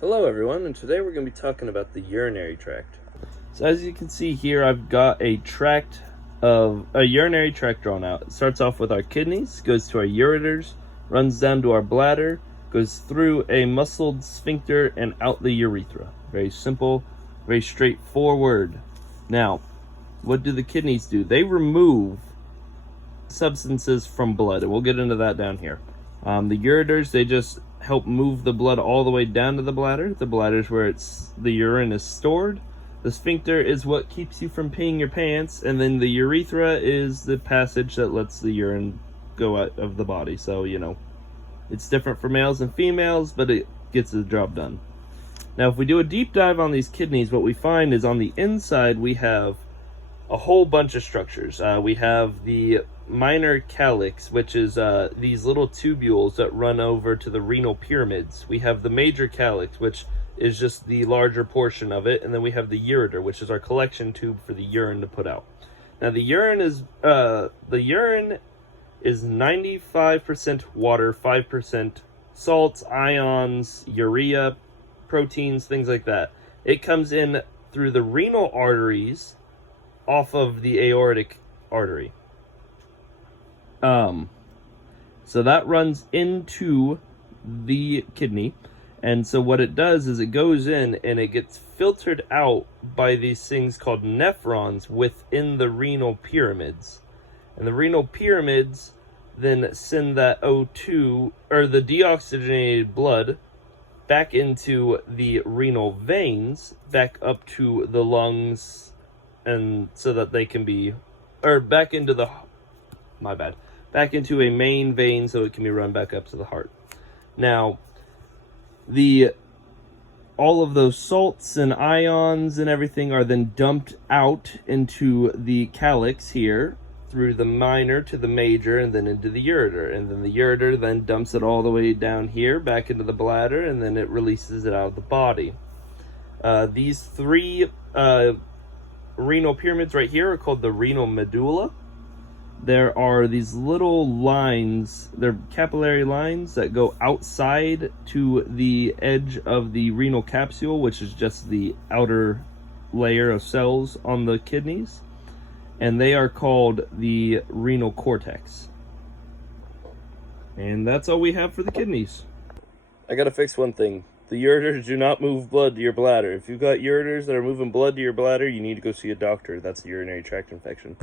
Hello everyone, and today we're going to be talking about the urinary tract. So as you can see here, I've got a urinary tract drawn out. It starts off with our kidneys, goes to our ureters, runs down to our bladder, goes through a muscled sphincter and out the urethra. Very simple, very straightforward. Now, what do the kidneys do? They remove substances from blood, and we'll get into that down here. The ureters, they just help move the blood all the way down to the bladder. The bladder is where the urine is stored. The sphincter is what keeps you from peeing your pants, and then the urethra is the passage that lets the urine go out of the body. So, it's different for males and females, but it gets the job done. Now, if we do a deep dive on these kidneys, what we find is on the inside we have a whole bunch of structures. We have the minor calyx, which is these little tubules that run over to the renal pyramids. We have the major calyx, which is just the larger portion of it, and then we have the ureter, which is our collection tube for the urine to put out. Now the urine is 95% water, 5% salts, ions, urea, proteins, things like that. It comes in through the renal arteries off of the aortic artery. So that runs into the kidney, and so what it does is it goes in and it gets filtered out by these things called nephrons within the renal pyramids. And the renal pyramids then send that O2, or the deoxygenated blood, back into the renal veins, back up to the lungs, and so that they can be, or back into a main vein so it can be run back up to the heart. Now, all of those salts and ions and everything are then dumped out into the calyx here, through the minor to the major, and then into the ureter. And then the ureter then dumps it all the way down here, back into the bladder, and then it releases it out of the body. These three renal pyramids right here are called the renal medulla. There are these little lines, they're capillary lines that go outside to the edge of the renal capsule, which is just the outer layer of cells on the kidneys, and they are called the renal cortex. And that's all we have for the kidneys. I gotta fix one thing. The ureters do not move blood to your bladder. If you've got ureters that are moving blood to your bladder, you need to go see a doctor. That's a urinary tract infection.